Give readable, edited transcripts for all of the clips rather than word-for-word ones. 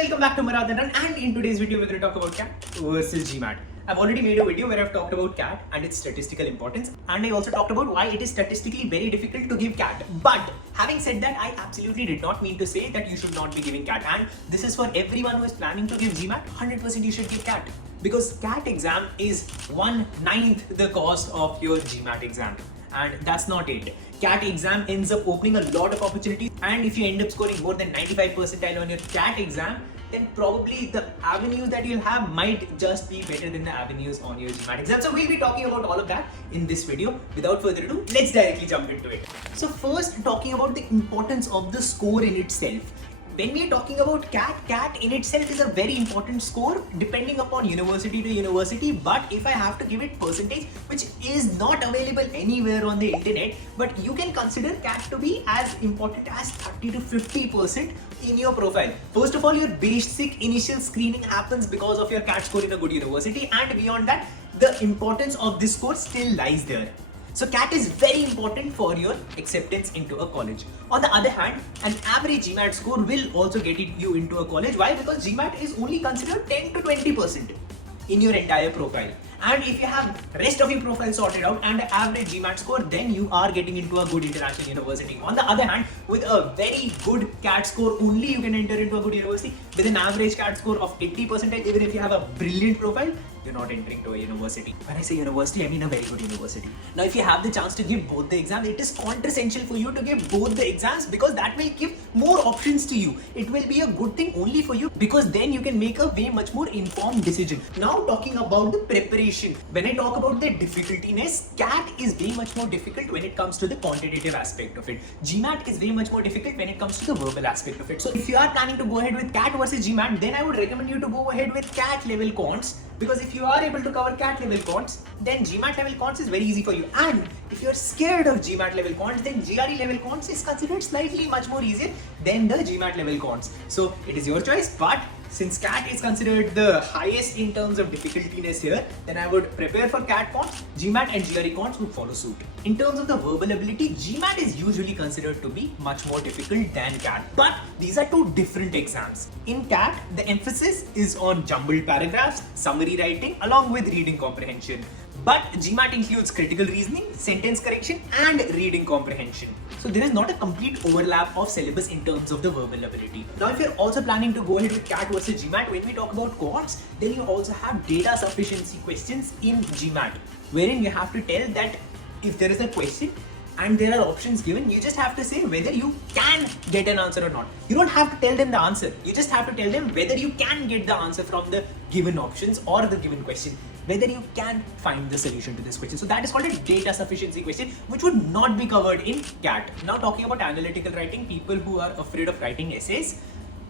welcome back to Maradhan, and in today's video we're going to talk about CAT versus GMAT. I've already made a video where I've talked about CAT and its statistical importance, and I also talked about why it is statistically very difficult to give CAT. But having said that, I absolutely did not mean to say that you should not be giving CAT, and this is for everyone who is planning to give GMAT. 100% you should give CAT, because CAT exam is 1/9 the cost of your GMAT exam. And that's not it. CAT exam ends up opening a lot of opportunities, and if you end up scoring more than 95 percentile on your CAT exam, then probably the avenues that you'll have might just be better than the avenues on your GMAT exam. So we'll be talking about all of that in this video. Without further ado, let's directly jump into it. So first, talking about the importance of the score in itself. When we are talking about CAT in itself is a very important score depending upon university to university. But if I have to give it percentage, which is not available anywhere on the internet, but you can consider CAT to be as important as 30 to 50% in your profile. First of all, your basic initial screening happens because of your CAT score in a good university, and beyond that, the importance of this score still lies there. So CAT is very important for your acceptance into a college. On the other hand, an average GMAT score will also get you into a college. Why? Because GMAT is only considered 10 to 20% in your entire profile. And if you have rest of your profile sorted out and an average GMAT score, then you are getting into a good international university. On the other hand, with a very good CAT score, only you can enter into a good university. With an average CAT score of 80%, even if you have a brilliant profile, you're not entering to a university. When I say university, I mean a very good university. Now, if you have the chance to give both the exams, it is quintessential for you to give both the exams, because that will give more options to you. It will be a good thing only for you, because then you can make a way much more informed decision. Now, talking about the preparation. When I talk about the difficultiness, CAT is way much more difficult when it comes to the quantitative aspect of it. GMAT is way much more difficult when it comes to the verbal aspect of it. So if you are planning to go ahead with CAT versus GMAT, then I would recommend you to go ahead with CAT level quants, because if you are able to cover CAT level quants, then GMAT level quants is very easy for you. And if you're scared of GMAT level quants, then GRE level quants is considered slightly much more easier than the GMAT level quants. So it is your choice, but since CAT is considered the highest in terms of difficultiness here, then I would prepare for CAT quants. GMAT and GRE quants would follow suit. In terms of the verbal ability, GMAT is usually considered to be much more difficult than CAT. But these are two different exams. In CAT, the emphasis is on jumbled paragraphs, summary writing, along with reading comprehension. But GMAT includes critical reasoning, sentence correction, and reading comprehension. So there is not a complete overlap of syllabus in terms of the verbal ability. Now, if you're also planning to go ahead with CAT versus GMAT, when we talk about quants, then you also have data sufficiency questions in GMAT, wherein you have to tell that if there is a question and there are options given, you just have to say whether you can get an answer or not. You don't have to tell them the answer. You just have to tell them whether you can get the answer from the given options or the given question, whether you can find the solution to this question. So that is called a data sufficiency question, which would not be covered in CAT. Now, talking about analytical writing, people who are afraid of writing essays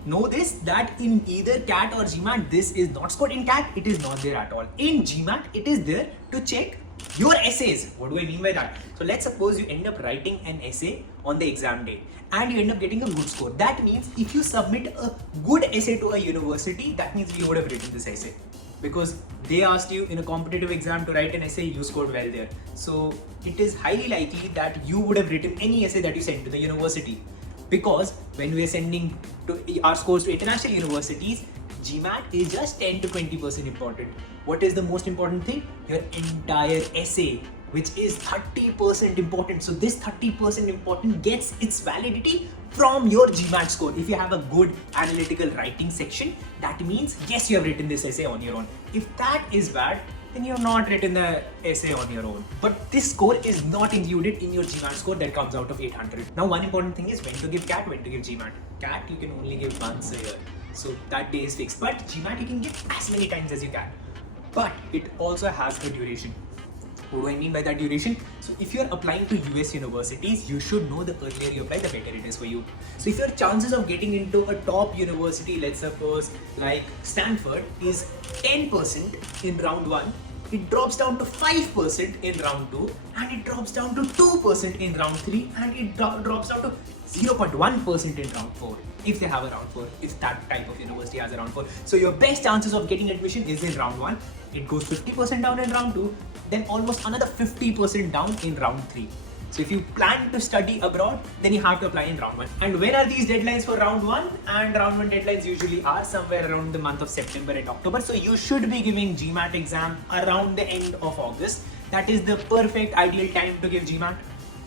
know this, that in either CAT or GMAT, this is not scored. In CAT, it is not there at all. In GMAT, it is there to check your essays. What do I mean by that? So let's suppose you end up writing an essay on the exam day and you end up getting a good score. That means if you submit a good essay to a university, that means you would have written this essay, because they asked you in a competitive exam to write an essay, you scored well there. So it is highly likely that you would have written any essay that you sent to the university, because when we are sending our scores to international universities, GMAT is just 10 to 20% important. What is the most important thing? Your entire essay, which is 30% important. So this 30% important gets its validity from your GMAT score. If you have a good analytical writing section, that means yes, you have written this essay on your own. If that is bad, then you have not written the essay on your own. But this score is not included in your GMAT score that comes out of 800. Now, one important thing is when to give CAT, when to give GMAT. CAT you can only give once a year, so that day is fixed. But GMAT you can give as many times as you can. But it also has a duration. What do I mean by that duration? So if you're applying to US universities, you should know the earlier you apply, the better it is for you. So if your chances of getting into a top university, let's suppose like Stanford, is 10% in round 1, it drops down to 5% in round 2, and it drops down to 2% in round 3, and it drops down to 0.1% in round 4, if they have a round 4, if that type of university has a round 4. So your best chances of getting admission is in round 1, it goes 50% down in round 2, then almost another 50% down in round 3. So if you plan to study abroad, then you have to apply in round 1. And when are these deadlines for round 1? And round 1 deadlines usually are somewhere around the month of September and October. So you should be giving GMAT exam around the end of August. That is the perfect ideal time to give GMAT.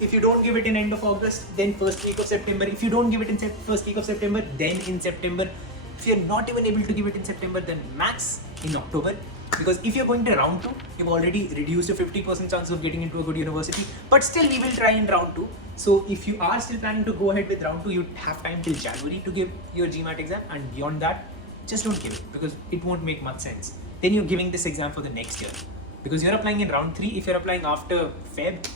If you don't give it in end of August, then first week of September. If you don't give it in first week of September, then in September. If you're not even able to give it in September, then max in October. Because if you're going to round 2, you've already reduced a 50% chance of getting into a good university. But still, we will try in round 2. So if you are still planning to go ahead with round 2, you have time till January to give your GMAT exam. And beyond that, just don't give it because it won't make much sense. Then you're giving this exam for the next year. Because you're applying in round 3. If you're applying after Feb,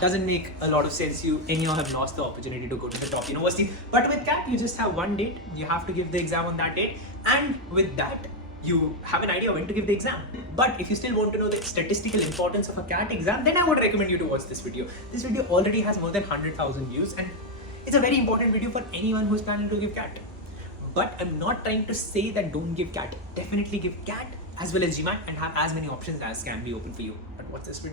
doesn't make a lot of sense. You anyhow have lost the opportunity to go to the top university. But with CAT, you just have one date. You have to give the exam on that date. And with that, you have an idea when to give the exam. But if you still want to know the statistical importance of a CAT exam, then I would recommend you to watch this video. This video already has more than 100,000 views and it's a very important video for anyone who's planning to give CAT. But I'm not trying to say that don't give CAT. Definitely give CAT as well as GMAT and have as many options as can be open for you. But watch this video.